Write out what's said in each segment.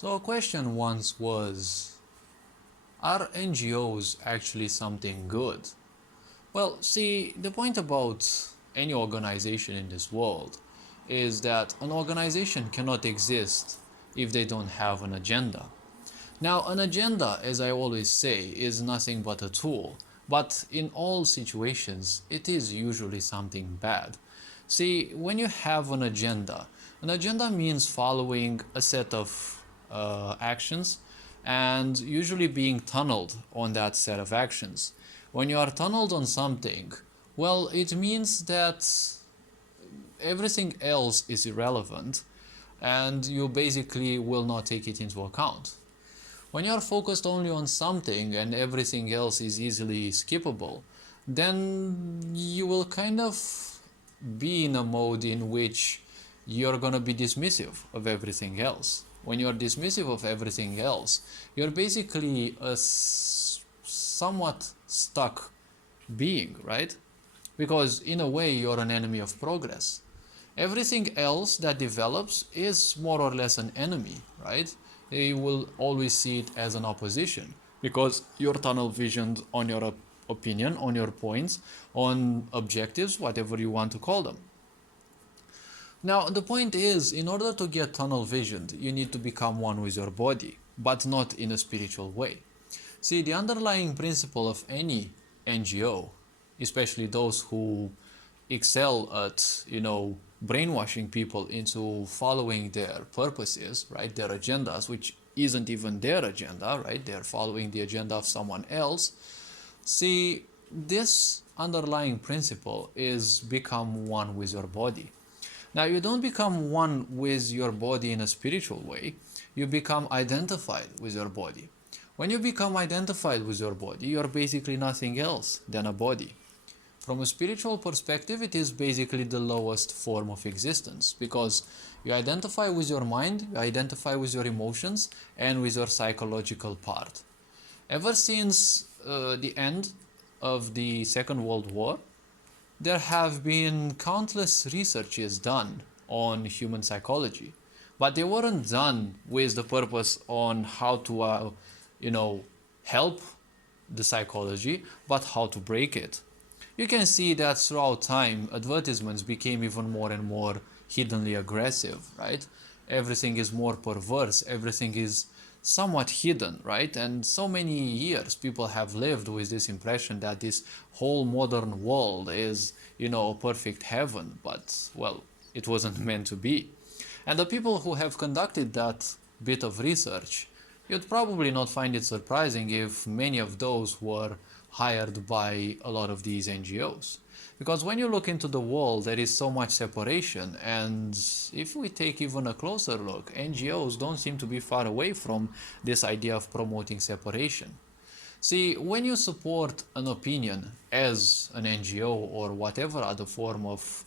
So a question once was, are NGOs actually something good? Well, see, the point about any organization in this world is that an organization cannot exist if they don't have an agenda. Now, an agenda, as I always say, is nothing but a tool, but in all situations, it is usually something bad. See, when you have an agenda means following a set of actions and usually being tunneled on that set of actions. When you are tunneled on something, well, it means that everything else is irrelevant and you basically will not take it into account. When you are focused only on something and everything else is easily skippable, then you will kind of be in a mode in which you're going to be dismissive of everything else. When you're dismissive of everything else, you're basically a somewhat stuck being, right? Because in a way, you're an enemy of progress. Everything else that develops is more or less an enemy, right? You will always see it as an opposition because you're tunnel visioned on your opinion, on your points, on objectives, whatever you want to call them. Now, the point is, in order to get tunnel visioned, you need to become one with your body, but not in a spiritual way. See, the underlying principle of any NGO, especially those who excel at, brainwashing people into following their purposes, right, their agendas, which isn't even their agenda, right, they're following the agenda of someone else. See, this underlying principle is become one with your body. Now, you don't become one with your body in a spiritual way, you become identified with your body. When you become identified with your body, you're basically nothing else than a body. From a spiritual perspective, it is basically the lowest form of existence because you identify with your mind, you identify with your emotions, and with your psychological part. Ever since the end of the Second World War, there have been countless researches done on human psychology, but they weren't done with the purpose on how to, help the psychology, but how to break it. You can see that throughout time, advertisements became even more and more hiddenly aggressive, right? Everything is more perverse, everything is somewhat hidden, right? And so many years people have lived with this impression that this whole modern world is, a perfect heaven, but, well, it wasn't meant to be. And the people who have conducted that bit of research, you'd probably not find it surprising if many of those were hired by a lot of these NGOs. Because when you look into the world, there is so much separation, and if we take even a closer look, NGOs don't seem to be far away from this idea of promoting separation. See, when you support an opinion as an NGO or whatever other form of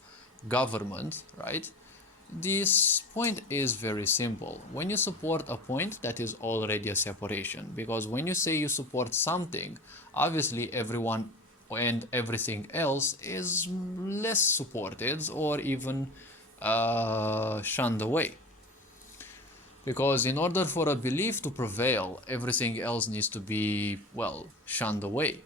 government, right? This point is very simple. When you support a point, that is already a separation. Because when you say you support something, obviously everyone and everything else is less supported or even shunned away. Because in order for a belief to prevail, everything else needs to be, well, shunned away.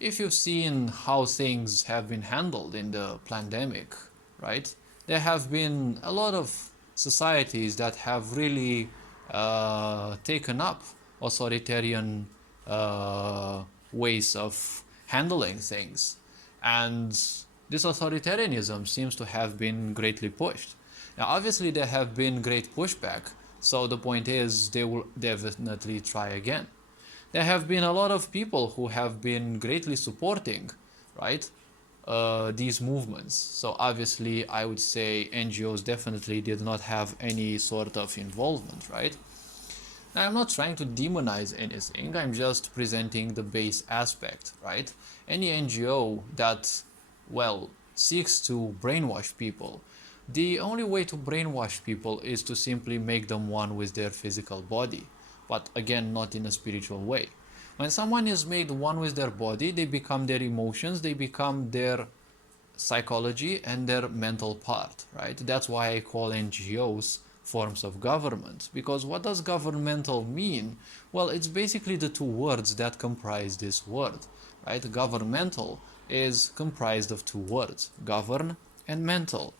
If you've seen how things have been handled in the pandemic, right? There have been a lot of societies that have really taken up authoritarian ways of handling things. And this authoritarianism seems to have been greatly pushed. Now, obviously, there have been great pushback, so the point is they will definitely try again. There have been a lot of people who have been greatly supporting, right, these movements. So obviously, I would say NGOs definitely did not have any sort of involvement, right? Now, I'm not trying to demonize anything, I'm just presenting the base aspect, right? Any NGO that, well, seeks to brainwash people, the only way to brainwash people is to simply make them one with their physical body, but again, not in a spiritual way. When someone is made one with their body, they become their emotions, they become their psychology and their mental part, right? That's why I call NGOs forms of government. Because what does governmental mean? Well, it's basically the two words that comprise this word, right? Governmental is comprised of two words, govern and mental,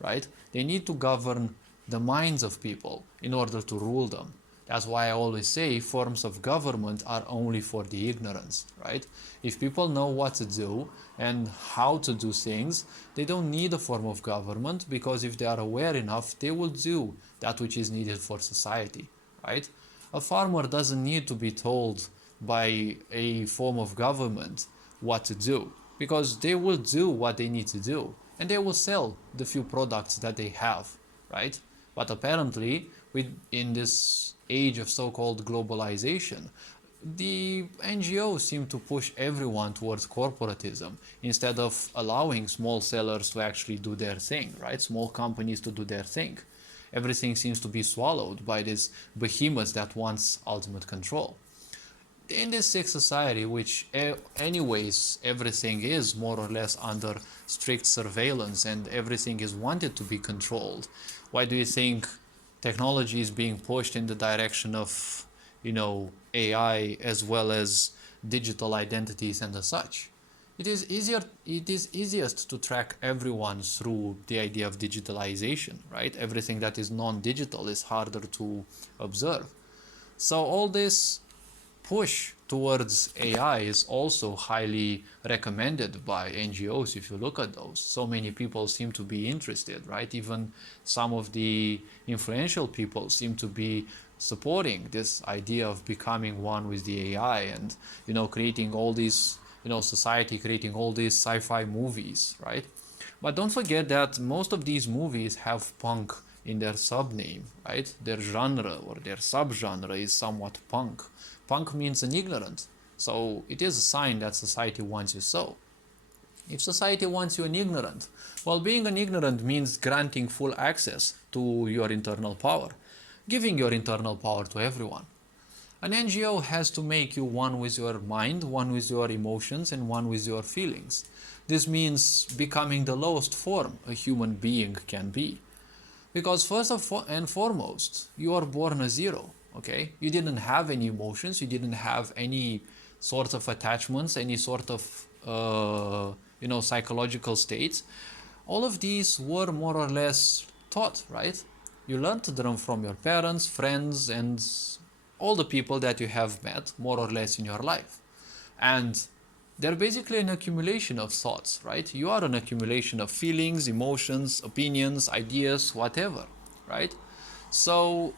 right? They need to govern the minds of people in order to rule them. That's why I always say forms of government are only for the ignorance, right? If people know what to do and how to do things, they don't need a form of government, because if they are aware enough, they will do that which is needed for society, right? A farmer doesn't need to be told by a form of government what to do, because they will do what they need to do and they will sell the few products that they have, right? But apparently, in this age of so-called globalization, the NGOs seem to push everyone towards corporatism instead of allowing small sellers to actually do their thing, right? Small companies to do their thing. Everything seems to be swallowed by this behemoth that wants ultimate control. In this sick society, which anyways everything is more or less under strict surveillance and everything is wanted to be controlled, why do you think technology is being pushed in the direction of, AI as well as digital identities and as such? It is easiest to track everyone through the idea of digitalization, right? Everything that is non-digital is harder to observe. So all this push towards AI is also highly recommended by NGOs. If you look at those, so many people seem to be interested, right? Even some of the influential people seem to be supporting this idea of becoming one with the AI and, creating all these, society creating all these sci-fi movies, right? But don't forget that most of these movies have punk in their subname, right? Their genre or their subgenre is somewhat punk. Punk means an ignorant, so it is a sign that society wants you so. If society wants you an ignorant, well, being an ignorant means granting full access to your internal power, giving your internal power to everyone. An NGO has to make you one with your mind, one with your emotions, and one with your feelings. This means becoming the lowest form a human being can be. Because first and foremost, you are born a zero, okay? You didn't have any emotions, you didn't have any sort of attachments, any sort of, psychological states. All of these were more or less taught, right? You learned them from your parents, friends, and all the people that you have met more or less in your life. And they're basically an accumulation of thoughts, right? You are an accumulation of feelings, emotions, opinions, ideas, whatever, right? So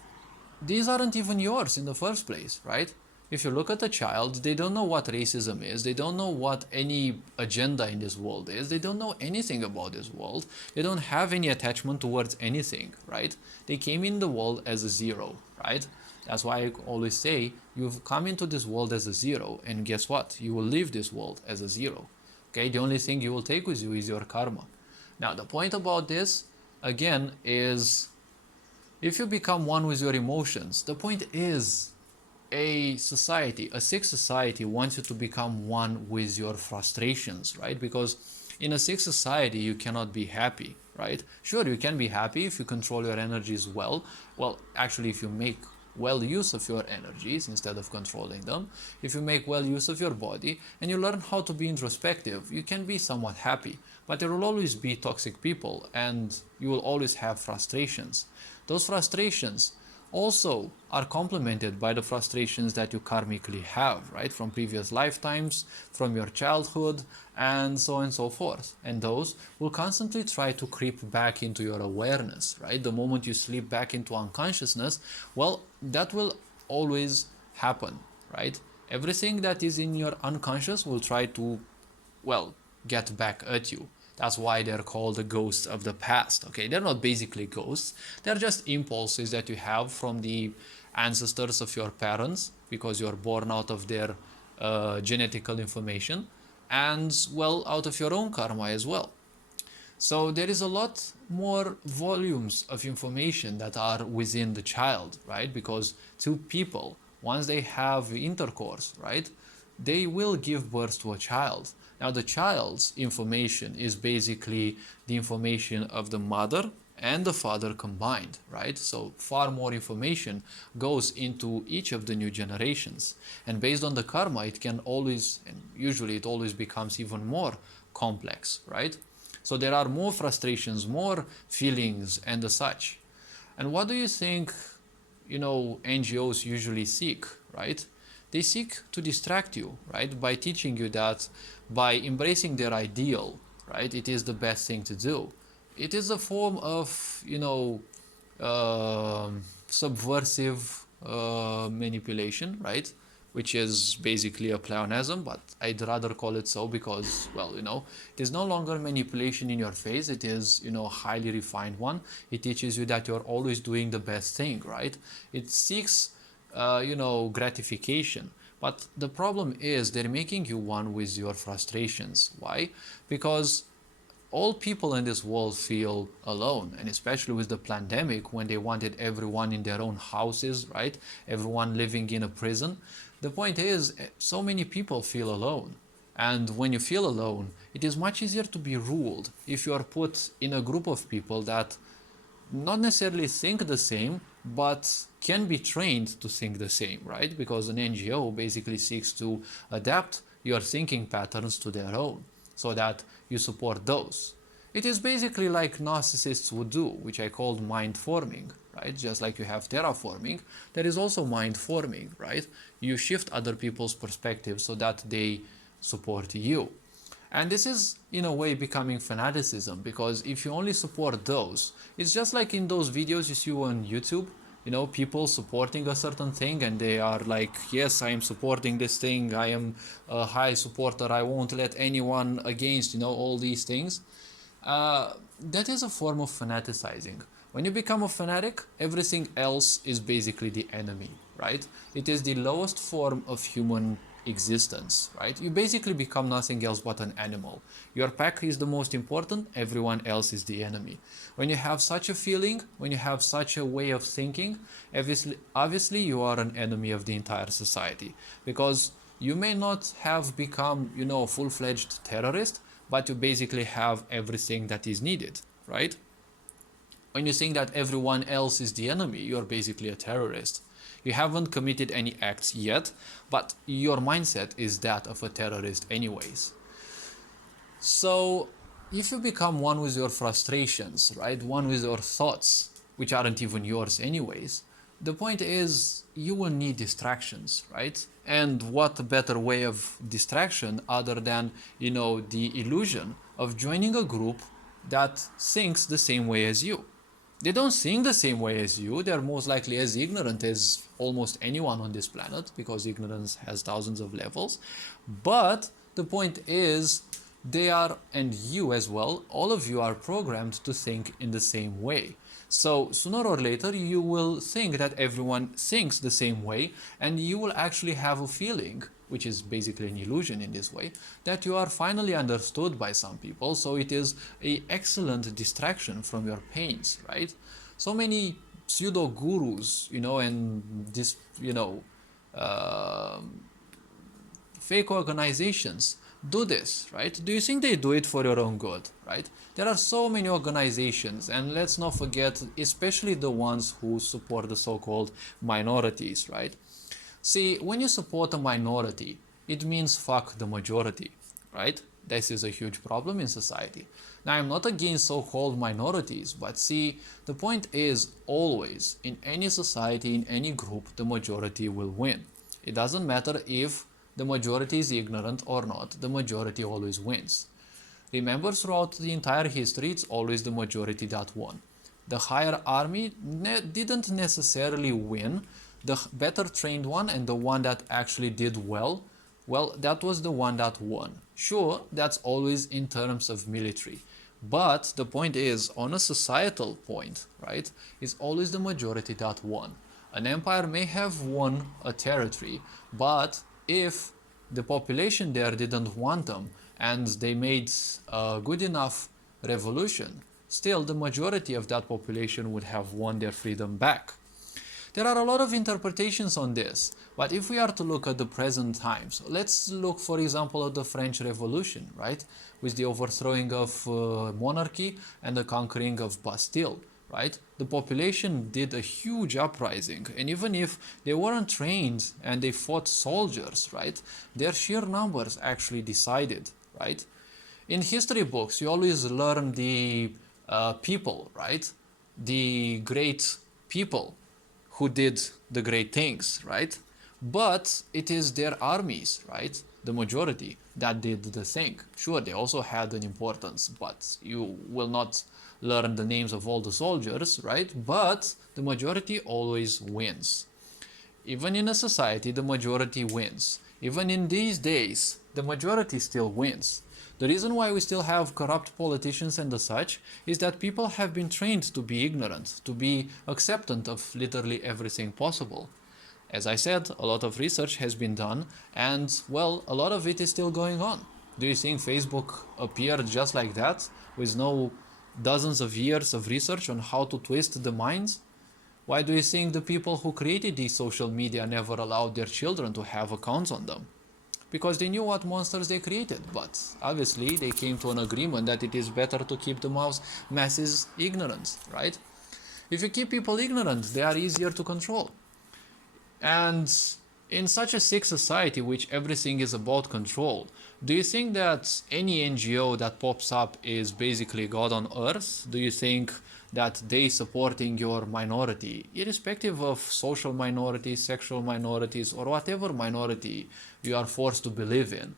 these aren't even yours in the first place, right? If you look at a child, they don't know what racism is. They don't know what any agenda in this world is. They don't know anything about this world. They don't have any attachment towards anything, right? They came in the world as a zero, right? That's why I always say you've come into this world as a zero, and guess what? You will leave this world as a zero. Okay, the only thing you will take with you is your karma. Now, the point about this, again, is if you become one with your emotions, the point is a society, a sick society wants you to become one with your frustrations, right? Because in a sick society, you cannot be happy, right? Sure, you can be happy if you control your energies well. Well, actually, if you make well use of your energies instead of controlling them, if you make well use of your body and you learn how to be introspective, you can be somewhat happy. But there will always be toxic people and you will always have frustrations. Those frustrations also are complemented by the frustrations that you karmically have, right? From previous lifetimes, from your childhood, and so on and so forth. And those will constantly try to creep back into your awareness, right? The moment you slip back into unconsciousness, well, that will always happen, right? Everything that is in your unconscious will try to, well, get back at you. That's why they're called the ghosts of the past, okay? They're not basically ghosts. They're just impulses that you have from the ancestors of your parents because you're born out of their genetical information and, well, out of your own karma as well. So there is a lot more volumes of information that are within the child, right? Because two people, once they have intercourse, right, they will give birth to a child. Now, the child's information is basically the information of the mother and the father combined, right? So far more information goes into each of the new generations. And based on the karma, it can always, and usually it always becomes even more complex, right? So there are more frustrations, more feelings, and the such. And what do you think, NGOs usually seek, right? They seek to distract you, right? By teaching you that by embracing their ideal, right, it is the best thing to do. It is a form of, subversive manipulation, right? Which is basically a pleonasm, but I'd rather call it so because, well, it is no longer manipulation in your face. It is, a highly refined one. It teaches you that you're always doing the best thing, right? It seeks, gratification. But the problem is they're making you one with your frustrations. Why? Because all people in this world feel alone, and especially with the pandemic when they wanted everyone in their own houses, right? Everyone living in a prison. The point is, so many people feel alone. And when you feel alone, it is much easier to be ruled if you are put in a group of people that not necessarily think the same, but can be trained to think the same, right? Because an NGO basically seeks to adapt your thinking patterns to their own so that you support those. It is basically like narcissists would do, which I called mind forming, right? Just like you have terraforming, there is also mind forming, right? You shift other people's perspectives so that they support you. And this is, in a way, becoming fanaticism, because if you only support those, it's just like in those videos you see on YouTube, people supporting a certain thing and they are like, yes, I am supporting this thing, I am a high supporter, I won't let anyone against, all these things. That is a form of fanaticizing. When you become a fanatic, everything else is basically the enemy, right? It is the lowest form of human existence, right? You basically become nothing else but an animal. Your pack is the most important, everyone else is the enemy. When you have such a feeling, when you have such a way of thinking, obviously you are an enemy of the entire society, because you may not have become, a full-fledged terrorist, but you basically have everything that is needed, right? When you think that everyone else is the enemy, you're basically a terrorist. You haven't committed any acts yet, but your mindset is that of a terrorist anyways. So if you become one with your frustrations, right, one with your thoughts, which aren't even yours anyways, the point is you will need distractions, right? And what better way of distraction other than, the illusion of joining a group that thinks the same way as you. They don't think the same way as you. They're most likely as ignorant as almost anyone on this planet, because ignorance has thousands of levels. But the point is, they are, and you as well, all of you are programmed to think in the same way. So sooner or later, you will think that everyone thinks the same way, and you will actually have a feeling, which is basically an illusion in this way, that you are finally understood by some people. So it is an excellent distraction from your pains, right? So many pseudo gurus, and this, fake organizations do this, right? Do you think they do it for your own good, right? There are so many organizations, and let's not forget, especially the ones who support the so-called minorities, right? See, when you support a minority, it means fuck the majority, right? This is a huge problem in society. Now, I'm not against so-called minorities, but see, the point is always, in any society, in any group, the majority will win. It doesn't matter if the majority is ignorant or not, the majority always wins. Remember, throughout the entire history, it's always the majority that won. The higher army didn't necessarily win. The better trained one and the one that actually did well, that was the one that won. Sure, that's always in terms of military. But the point is, on a societal point, right, it's always the majority that won. An empire may have won a territory, but if the population there didn't want them and they made a good enough revolution, still the majority of that population would have won their freedom back. There are a lot of interpretations on this, but if we are to look at the present times, let's look, for example, at the French Revolution, right? With the overthrowing of monarchy and the conquering of Bastille, right? The population did a huge uprising, and even if they weren't trained and they fought soldiers, right? Their sheer numbers actually decided, right? In history books, you always learn the people, right? The great people who did the great things, right? But it is their armies, right? The majority that did the thing. Sure, they also had an importance, but you will not learn the names of all the soldiers, right? But the majority always wins. Even in a society, the majority wins. Even in these days, the majority still wins. The reason why we still have corrupt politicians and the such is that people have been trained to be ignorant, to be acceptant of literally everything possible. As I said, a lot of research has been done, and well, a lot of it is still going on. Do you think Facebook appeared just like that, with no dozens of years of research on how to twist the minds? Why do you think the people who created these social media never allowed their children to have accounts on them? Because they knew what monsters they created, but obviously they came to an agreement that it is better to keep the masses ignorant, right? If you keep people ignorant, they are easier to control. And in such a sick society, which everything is about control, do you think that any NGO that pops up is basically God on earth? Do you think that they supporting your minority, irrespective of social minorities, sexual minorities, or whatever minority you are forced to believe in?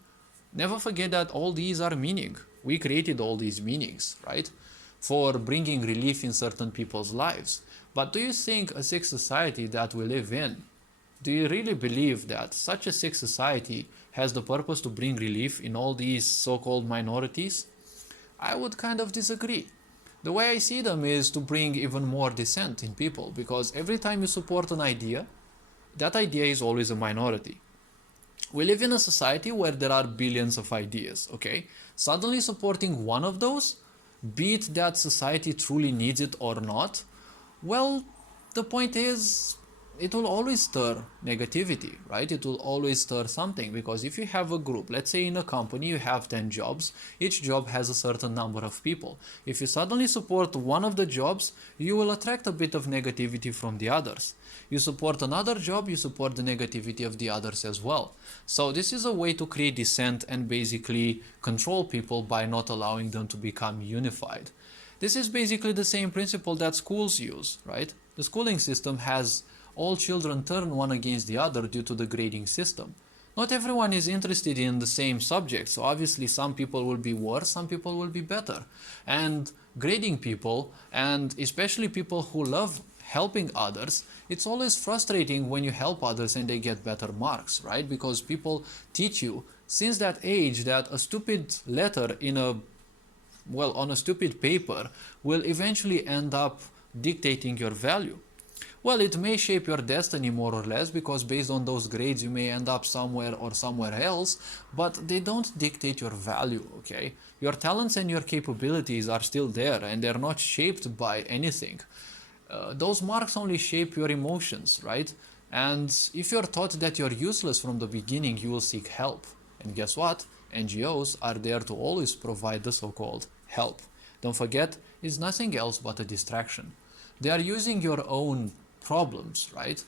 Never forget that all these are meaning. We created all these meanings, right? For bringing relief in certain people's lives. But do you think a sick society that we live in, do you really believe that such a sick society has the purpose to bring relief in all these so-called minorities? I would kind of disagree. The way I see them is to bring even more dissent in people, because every time you support an idea, that idea is always a minority. We live in a society where there are billions of ideas, okay? Suddenly supporting one of those, be it that society truly needs it or not, well, the point is, it will always stir negativity, right? It will always stir something, because if you have a group, let's say in a company you have 10 jobs, each job has a certain number of people. If you suddenly support one of the jobs, you will attract a bit of negativity from the others. You support another job, you support the negativity of the others as well. So this is a way to create dissent and basically control people by not allowing them to become unified. This is basically the same principle that schools use, right? The schooling system has all children turn one against the other due to the grading system. Not everyone is interested in the same subject, so obviously some people will be worse, some people will be better. And grading people, and especially people who love helping others, it's always frustrating when you help others and they get better marks, right? Because people teach you since that age that a stupid letter on a stupid paper will eventually end up dictating your value. Well, it may shape your destiny more or less, because based on those grades you may end up somewhere or somewhere else, but they don't dictate your value, okay? Your talents and your capabilities are still there, and they're not shaped by anything. Those marks only shape your emotions, right? And if you're taught that you're useless from the beginning, you will seek help. And guess what? NGOs are there to always provide the so-called help. Don't forget, it's nothing else but a distraction. They are using your own problems, right?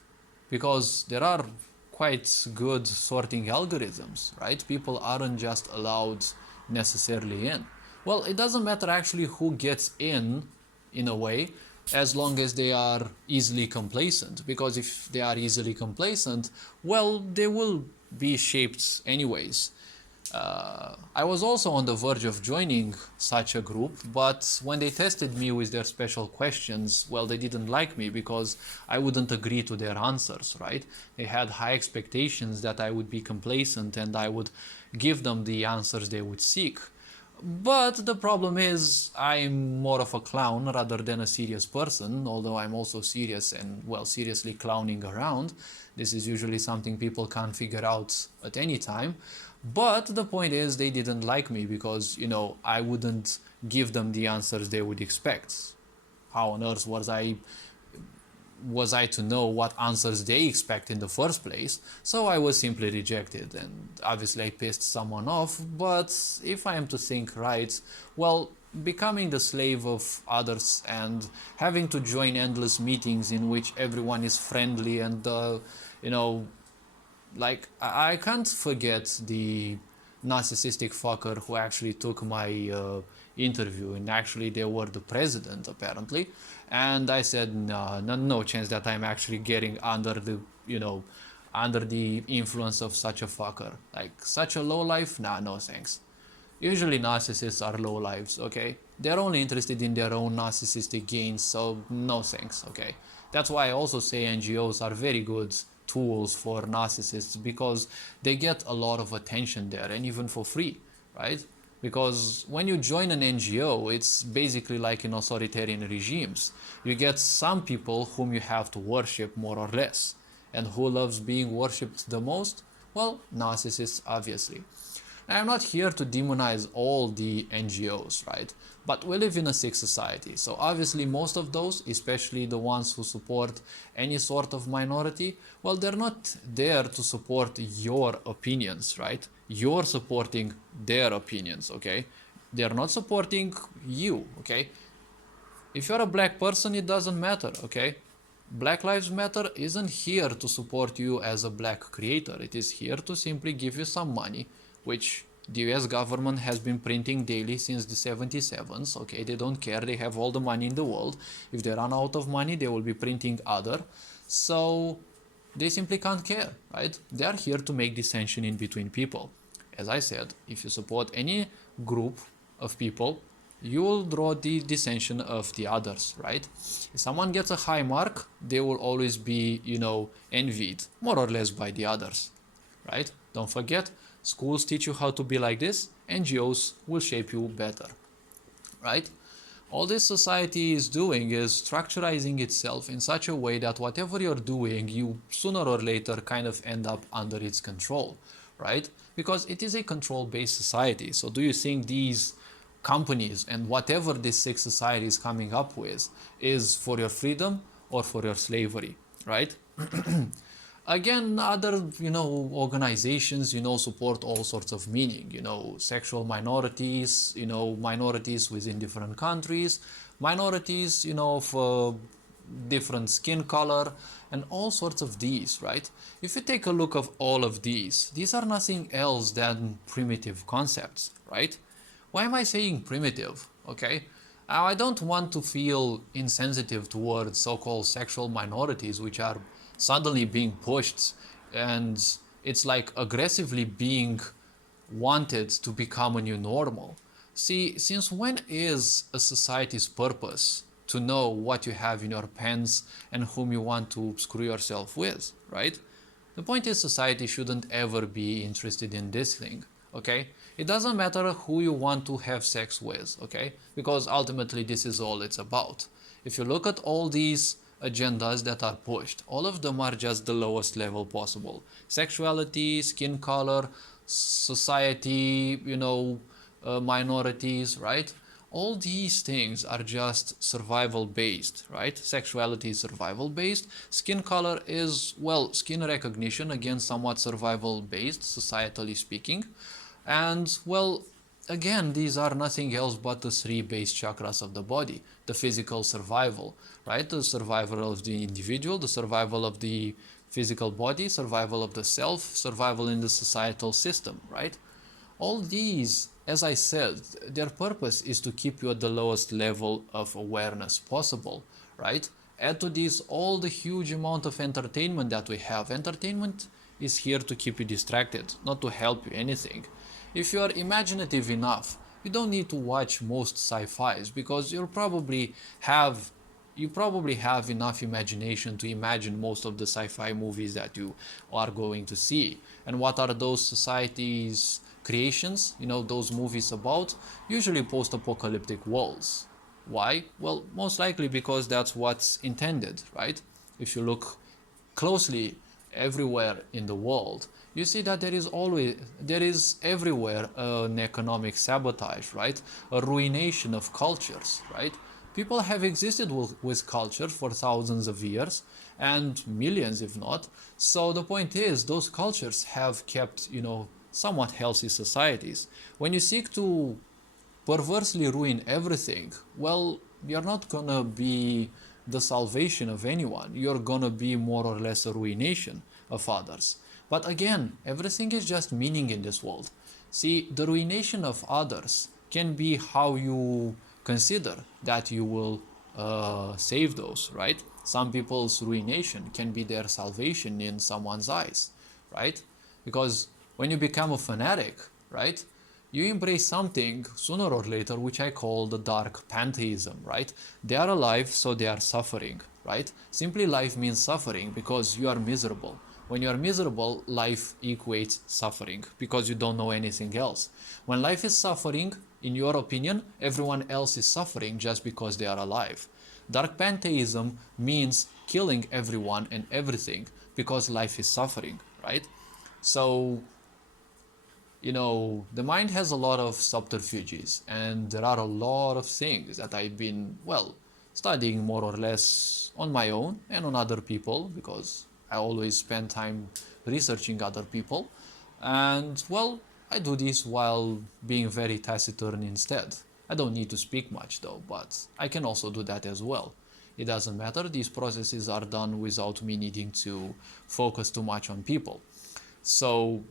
Because there are quite good sorting algorithms, right? People aren't just allowed necessarily in. Well, it doesn't matter actually who gets in a way, as long as they are easily complacent. Because if they are easily complacent, well, they will be shaped anyways. I was also on the verge of joining such a group, but when they tested me with their special questions, well, they didn't like me because I wouldn't agree to their answers, right? They had high expectations that I would be complacent and I would give them the answers they would seek. But the problem is I'm more of a clown rather than a serious person, although I'm also serious and, well, seriously clowning around. This is usually something people can't figure out at any time. But the point is they didn't like me because, I wouldn't give them the answers they would expect. How on earth was I was I to know what answers they expect in the first place? So I was simply rejected, and obviously I pissed someone off. But if I am to think right, well, becoming the slave of others and having to join endless meetings in which everyone is friendly and you know like I can't forget the narcissistic fucker who actually took my interview, and actually they were the president apparently, and I said no, no chance that I'm actually getting under the under the influence of such a fucker, like such a low life. Nah, no thanks. Usually narcissists are low lives, okay? They're only interested in their own narcissistic gains, so no thanks, okay? That's why I also say NGOs are very good tools for narcissists, because they get a lot of attention there, and even for free, right? Because when you join an NGO, it's basically like in authoritarian regimes. You get some people whom you have to worship more or less. And who loves being worshipped the most? Well, narcissists, obviously. I'm not here to demonize all the NGOs, right? But we live in a sick society. So obviously most of those, especially the ones who support any sort of minority, well, they're not there to support your opinions, right? You're supporting their opinions, okay? They're not supporting you, okay? If you're a black person, it doesn't matter, okay? Black Lives Matter isn't here to support you as a black creator. It is here to simply give you some money, which the US government has been printing daily since the 77s. Okay, they don't care. They have all the money in the world. If they run out of money, they will be printing other. So they simply can't care, right? They are here to make dissension in between people. As I said, if you support any group of people, you will draw the dissension of the others, right? If someone gets a high mark, they will always be, envied, more or less, by the others, right? Don't forget, schools teach you how to be like this, NGOs will shape you better, right? All this society is doing is structurizing itself in such a way that whatever you're doing, you sooner or later kind of end up under its control, right? Because it is a control-based society. So do you think these companies and whatever this sick society is coming up with is for your freedom or for your slavery, right? Again, other organizations support all sorts of meaning, sexual minorities, minorities within different countries, minorities of different skin color, and all sorts of these, right? If you take a look of all of these are nothing else than primitive concepts, right? Why am I saying primitive? Okay, I don't want to feel insensitive towards so-called sexual minorities, which are suddenly being pushed, and it's like aggressively being wanted to become a new normal. See, since when is a society's purpose to know what you have in your pants and whom you want to screw yourself with, right? The point is, society shouldn't ever be interested in this thing, okay? It doesn't matter who you want to have sex with, okay? Because ultimately this is all it's about. If you look at all these agendas that are pushed, all of them are just the lowest level possible. Sexuality, skin color, society, minorities, right? All these things are just survival based, right? Sexuality is survival based. Skin color is, well, skin recognition, again, somewhat survival based, societally speaking. And, well, again, these are nothing else but the three base chakras of the body. The physical survival, right? The survival of the individual, the survival of the physical body, survival of the self, survival in the societal system, right? All these, as I said, their purpose is to keep you at the lowest level of awareness possible, right? Add to this all the huge amount of entertainment that we have. Entertainment is here to keep you distracted, not to help you anything. If you are imaginative enough, you don't need to watch most sci-fis, because you probably have enough imagination to imagine most of the sci-fi movies that you are going to see. And what are those societies' creations, those movies about? Usually post-apocalyptic worlds. Why? Well, most likely because that's what's intended, right? If you look closely everywhere in the world, you see that there is everywhere an economic sabotage, right? A ruination of cultures, right? People have existed with culture for thousands of years and millions if not. So the point is those cultures have kept, somewhat healthy societies. When you seek to perversely ruin everything, well, you're not gonna be the salvation of anyone. You're gonna be more or less a ruination of others. But again, everything is just meaning in this world. See, the ruination of others can be how you consider that you will save those, right? Some people's ruination can be their salvation in someone's eyes, right? Because when you become a fanatic, right, you embrace something sooner or later which I call the dark pantheism, right? They are alive, so they are suffering, right? Simply life means suffering because you are miserable. When you are miserable, life equates suffering because you don't know anything else. When life is suffering, in your opinion, everyone else is suffering just because they are alive. Dark pantheism means killing everyone and everything because life is suffering, right? So, the mind has a lot of subterfuges, and there are a lot of things that I've been, studying more or less on my own and on other people because I always spend time researching other people. And, I do this while being very taciturn instead. I don't need to speak much though, but I can also do that as well. It doesn't matter, these processes are done without me needing to focus too much on people. So,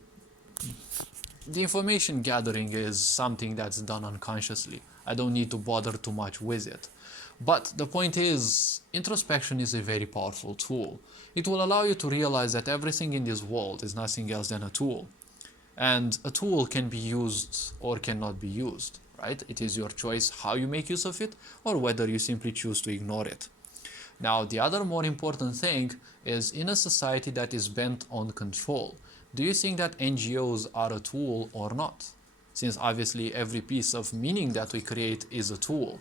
the information gathering is something that's done unconsciously. I don't need to bother too much with it. But the point is, introspection is a very powerful tool. It will allow you to realize that everything in this world is nothing else than a tool. And a tool can be used or cannot be used, right? It is your choice how you make use of it or whether you simply choose to ignore it. Now, the other more important thing is in a society that is bent on control, do you think that NGOs are a tool or not? Since obviously every piece of meaning that we create is a tool.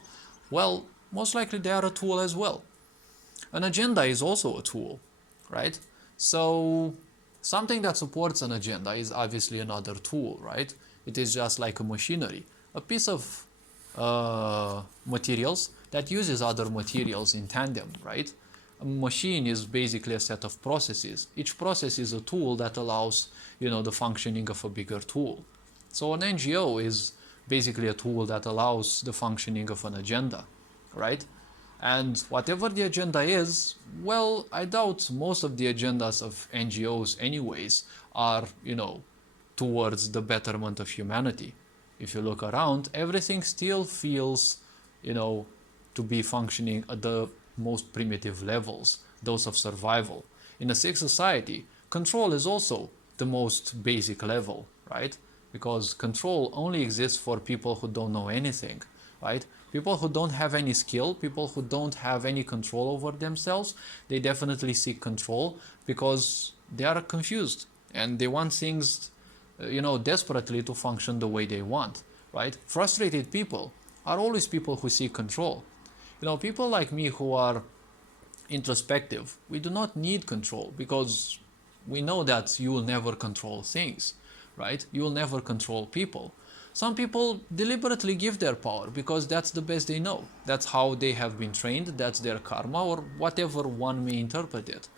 Well, most likely they are a tool as well. An agenda is also a tool, right? So something that supports an agenda is obviously another tool, right? It is just like a machinery, a piece of materials that uses other materials in tandem, right? A machine is basically a set of processes. Each process is a tool that allows, the functioning of a bigger tool. So an NGO is basically a tool that allows the functioning of an agenda, right? And whatever the agenda is, I doubt most of the agendas of NGOs anyways are, towards the betterment of humanity. If you look around, everything still feels, to be functioning at the most primitive levels, those of survival. In a sick society, control is also the most basic level, right? Because control only exists for people who don't know anything, right? People who don't have any skill, people who don't have any control over themselves, they definitely seek control because they are confused and they want things, desperately to function the way they want, right? Frustrated people are always people who seek control. People like me who are introspective, we do not need control because we know that you will never control things, right? You will never control people. Some people deliberately give their power because that's the best they know. That's how they have been trained, that's their karma, or whatever one may interpret it.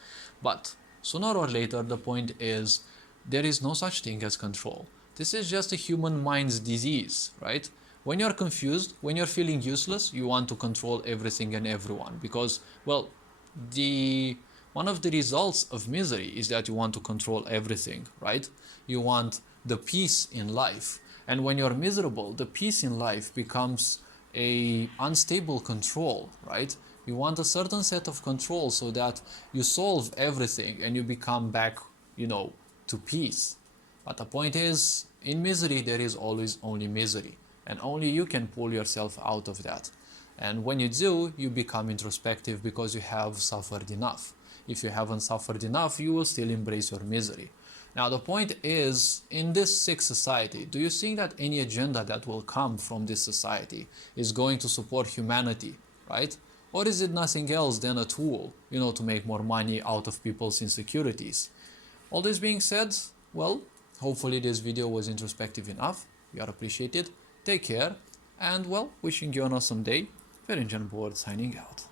But sooner or later, the point is there is no such thing as control. This is just a human mind's disease, right? When you're confused, when you're feeling useless, you want to control everything and everyone because, one of the results of misery is that you want to control everything, right? You want the peace in life. And when you're miserable, the peace in life becomes a unstable control, right? You want a certain set of control so that you solve everything and you become back, to peace. But the point is, in misery, there is always only misery. And only you can pull yourself out of that. And when you do, you become introspective because you have suffered enough. If you haven't suffered enough, you will still embrace your misery. Now, the point is, in this sick society, do you think that any agenda that will come from this society is going to support humanity, right? Or is it nothing else than a tool, to make more money out of people's insecurities? All this being said, hopefully this video was introspective enough. You are appreciated. Take care, and wishing you an awesome day. Ferenc Board signing out.